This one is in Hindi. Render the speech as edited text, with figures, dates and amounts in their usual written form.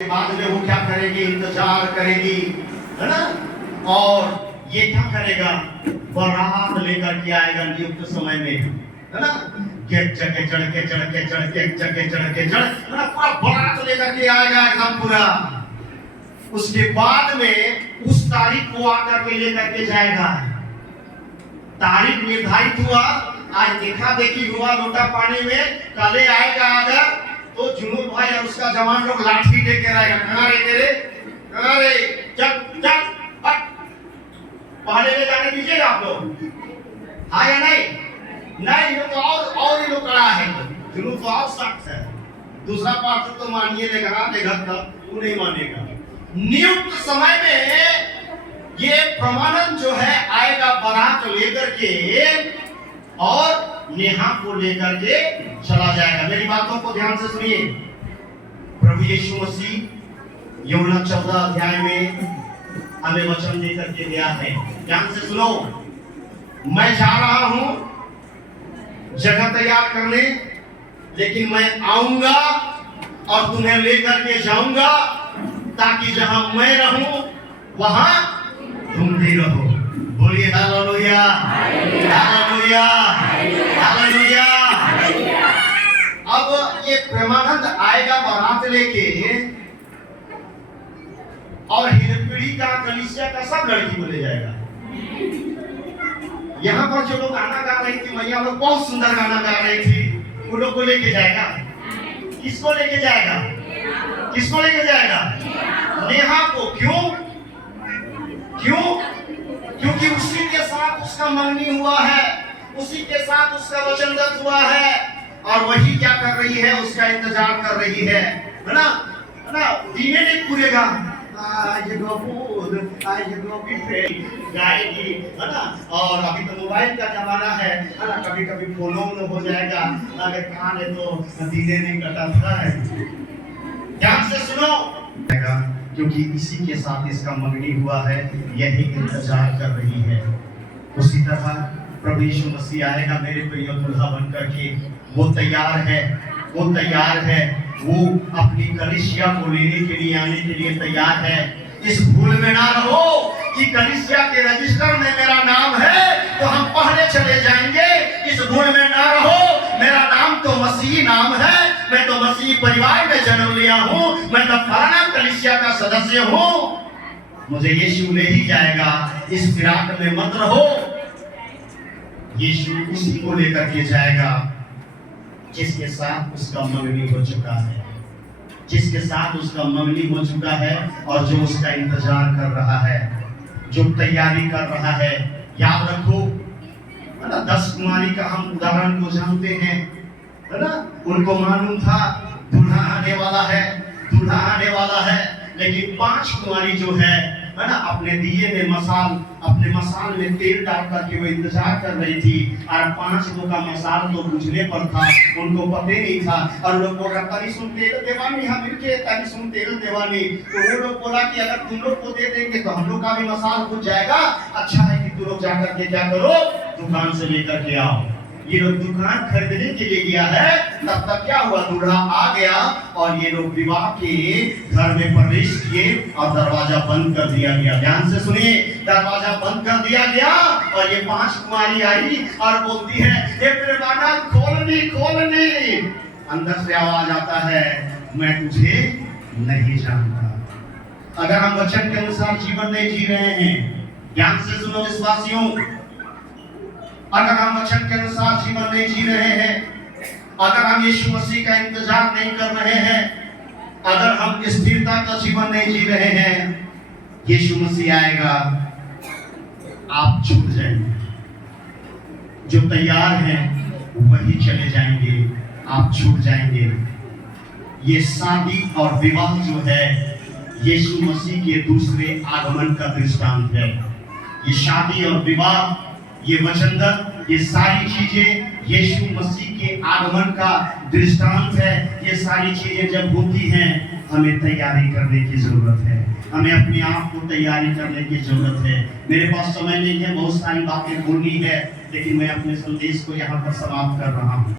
बाद में वो क्या करेगी, इंतजार करेगी, है ना। और ये क्या करेगा, बारात लेकर के आएगा नियुक्त समय में, है ना। जगह चढ़ के पूरा बारात लेकर के आएगा एकदम पूरा। उसके बाद में उस तारीख को आकर के लेकर के जाएगा। तारीख निर्धारित हुआ, आज देखा देखी हुआ लोटा पानी में, कल आएगा अगर तो जुनून भाई और उसका जवान लोग लाठी लेके रहेगा। कहाँ रे तेरे, कहाँ रे, चल चल हट, पहले ले जाने दीजिएगा आप लोग, हाँ या नहीं? नहीं, ये तो और ही लोग कड़ा है, जुनून तो और सख्त है। दूसरा पार्ट तो मानिए लेगा, हाँ लेगा तब वो नहीं मानेगा। नियुक्त समय में ये प्रमाणन जो है आएगा बारात लेकर के और नेहा को लेकर के चला जाएगा। मेरी बातों को ध्यान से सुनिए। प्रभु यीशु मसीह यूहन्ना 14 अध्याय में हमें वचन देकर के गया है। ध्यान से सुनो, मैं जा रहा हूं जगह तैयार करने, लेकिन मैं आऊंगा और तुम्हें लेकर के जाऊंगा, ताकि जहां मैं रहूं वहां तुम भी रहो। बोलिए हालेलुया, हालेलुया, हालेलुया। अब ये प्रेमानंद आएगा बारात लेके, और हिरपीढ़ी का, कलीसिया का सब लड़की को ले जाएगा। यहाँ पर जो लोग गाना गा रही थी, मैया लोग बहुत सुंदर गाना गा रही थी, उन लोग को लेके जाएगा। किसको लेके जाएगा, किसको लेके जाएगा? नेहा को। क्यों? क्यों? क्योंकि उसी के साथ उसका मंगनी हुआ है, उसी के साथ उसका वचनदत्त हुआ है, और वही क्या कर रही है, उसका इंतजार कर रही है ना, है ना। दीने नहीं पूरेगा, आज गोपूद, आज गोपी गाएगी, है ना। और अभी तो मोबाइल का जमाना है ना, कभी कभी फोनो में हो जाएगा, अगर कान है तो दीने नहीं कटा है। ध्यान से सुनो, क्योंकि इसी के साथ इसका मंगनी हुआ है, यही इंतजार कर रही है। उसी तरह प्रभु यीशु मसीह आएगा मेरे प्रिय दुल्हा बनकर के। वो तैयार है, वो तैयार है, वो अपनी कलीसिया को लेने के लिए, आने के लिए तैयार है। इस भूल में ना रहो कि कलीसिया के रजिस्टर में मेरा नाम है तो हम पहले चले जाएंगे। इस भूल में ना रहो, मेरा नाम तो मसीह नाम है, मैं तो मसीह परिवार में जन्म लिया हूँ, मैं तो फलाना कलीसिया का सदस्य हूँ, मुझे यीशु ले ही जाएगा। इस फिराक में मत रहो, यीशु उसी को लेकर के जाएगा जिसके साथ उसका मंगनी हो चुका है, जिसके साथ उसका मंगनी हो चुका है, और जो उसका इंतजार कर रहा है, जो तैयारी कर रहा है। याद रखो, है ना, 10 कुमारी का हम उदाहरण को जानते हैं, है ना। उनको मालूम था दूल्हा आने वाला है, दूल्हा आने वाला है, लेकिन 5 कुमारी जो है ना, अपने दिए में मसाल, अपने मसाल में तेल डाल करके वो इंतजार कर रही थी, और 5 लोग का मसाल तो बुझने पर था, उनको पता नहीं था। और लोग बोल रहा तनी सुन तेल देवानी, हम मिलके तनी सुन तेल देवानी। तो वो लोग बोला कि अगर तुम लोग को दे देंगे तो हम लोग का भी मसाल बुझ जाएगा, अच्छा है कि तुम लोग जाकर के क्या करो, दुकान से लेकर के आओ। ये लोग दुकान खरीदने के लिए गया है, तब तक क्या हुआ, दूल्हा आ गया, और ये लोग विवाह के घर में प्रवेश किए और दरवाजा बंद कर दिया गया। ध्यान से सुनिए, दरवाजा बंद कर दिया गया, और ये 5 कुमारी आई और बोलती है, हे प्रेमाना खोलनी खोलनी। अंदर से आवाज आता है, मैं तुझे नहीं जानता। अगर हम वचन के अनुसार जीवन नहीं जी रहे हैं, ध्यान से सुनो विश्वासियों, अगर हम वचन के अनुसार जीवन नहीं जी रहे हैं, अगर हम यीशु मसीह का इंतजार नहीं कर रहे हैं, अगर हम स्थिरता का जीवन नहीं जी रहे हैं, यीशु मसीह आएगा, आप छूट जाएंगे। जो तैयार हैं वही चले जाएंगे, आप छूट जाएंगे। ये शादी और विवाह जो है यीशु मसीह के दूसरे आगमन का दृष्टांत है। ये शादी और विवाह, ये वचनदत्त, ये सारी चीजें यीशु मसीह के आगमन का दृष्टांत है। ये सारी चीजें जब होती हैं, हमें तैयारी करने की जरूरत है, हमें अपने आप को तैयारी करने की जरूरत है। मेरे पास समय नहीं है, बहुत सारी बातें बोलनी है, लेकिन मैं अपने संदेश को यहाँ पर समाप्त कर रहा हूँ।